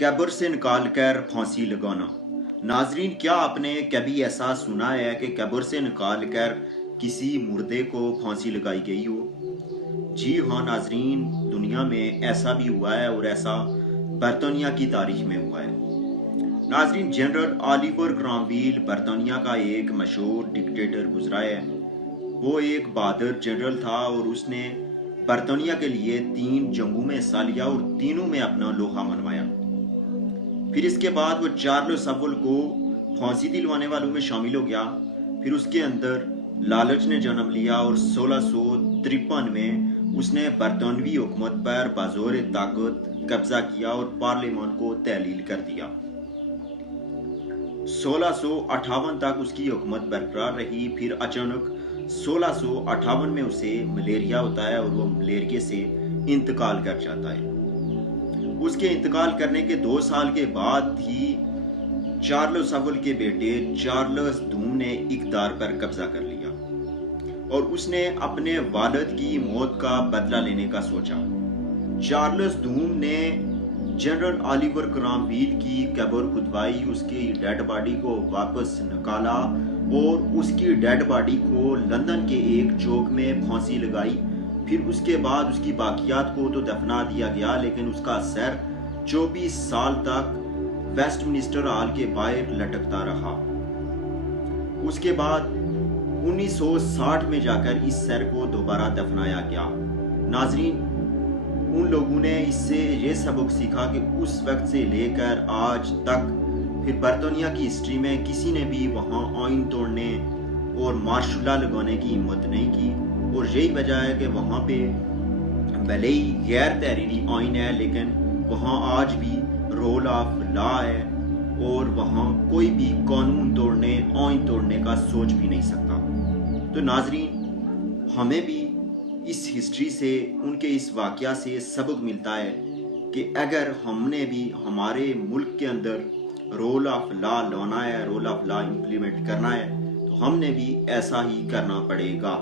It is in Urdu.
قبر سے نکال کر پھانسی لگانا۔ ناظرین، کیا آپ نے کبھی ایسا سنا ہے کہ قبر سے نکال کر کسی مردے کو پھانسی لگائی گئی ہو؟ جی ہاں ناظرین، دنیا میں ایسا بھی ہوا ہے اور ایسا برطانیہ کی تاریخ میں ہوا ہے۔ ناظرین، جنرل آلیور کرامویل برطانیہ کا ایک مشہور ڈکٹیٹر گزرا ہے۔ وہ ایک بہادر جنرل تھا اور اس نے برطانیہ کے لیے 3 جنگوں میں حصہ لیا اور تینوں میں اپنا لوہا منوایا۔ پھر اس کے بعد وہ چارلس اول کو پھانسی دلوانے والوں میں شامل ہو گیا۔ پھر اس کے اندر لالچ نے جنم لیا اور 1653 میں اس نے برطانوی حکومت پر بزور طاقت قبضہ کیا اور پارلیمان کو تحلیل کر دیا۔ 1658 تک اس کی حکومت برقرار رہی۔ پھر اچانک 1658 میں اسے ملیریا ہوتا ہے اور وہ ملیریے سے انتقال کر جاتا ہے۔ اس کے انتقال کرنے کے 2 سال کے بعد ہی چارلس اول کے بیٹے چارلس دوم نے اقتدار پر قبضہ کر لیا اور اس نے اپنے والد کی موت کا بدلہ لینے کا سوچا۔ چارلس دوم نے جنرل آلیور کرامویل کی قبر کھدوائی، اس کی ڈیڈ باڈی کو واپس نکالا اور اس کی ڈیڈ باڈی کو لندن کے ایک چوک میں پھانسی لگائی۔ پھر اس کے بعد اس کی باقیات کو تو دفنا دیا گیا، لیکن اس کا سر 24 سال تک ویسٹ منسٹر ہال کے باہر لٹکتا رہا۔ اس کے بعد 1960 میں جا کر اس سر کو دوبارہ دفنایا گیا۔ ناظرین، ان لوگوں نے اس سے یہ سبق سیکھا کہ اس وقت سے لے کر آج تک پھر برطانیہ کی ہسٹری میں کسی نے بھی وہاں آئین توڑنے اور مارشل لا لگانے کی ہمت نہیں کی، اور یہی وجہ ہے کہ وہاں پہ بھلے ہی غیر تحریری آئین ہے لیکن وہاں آج بھی رول آف لا ہے اور وہاں کوئی بھی قانون توڑنے، آئین توڑنے کا سوچ بھی نہیں سکتا۔ تو ناظرین، ہمیں بھی اس ہسٹری سے، ان کے اس واقعہ سے سبق ملتا ہے کہ اگر ہم نے بھی ہمارے ملک کے اندر رول آف لا لانا ہے، رول آف لا امپلیمنٹ کرنا ہے، تو ہم نے بھی ایسا ہی کرنا پڑے گا۔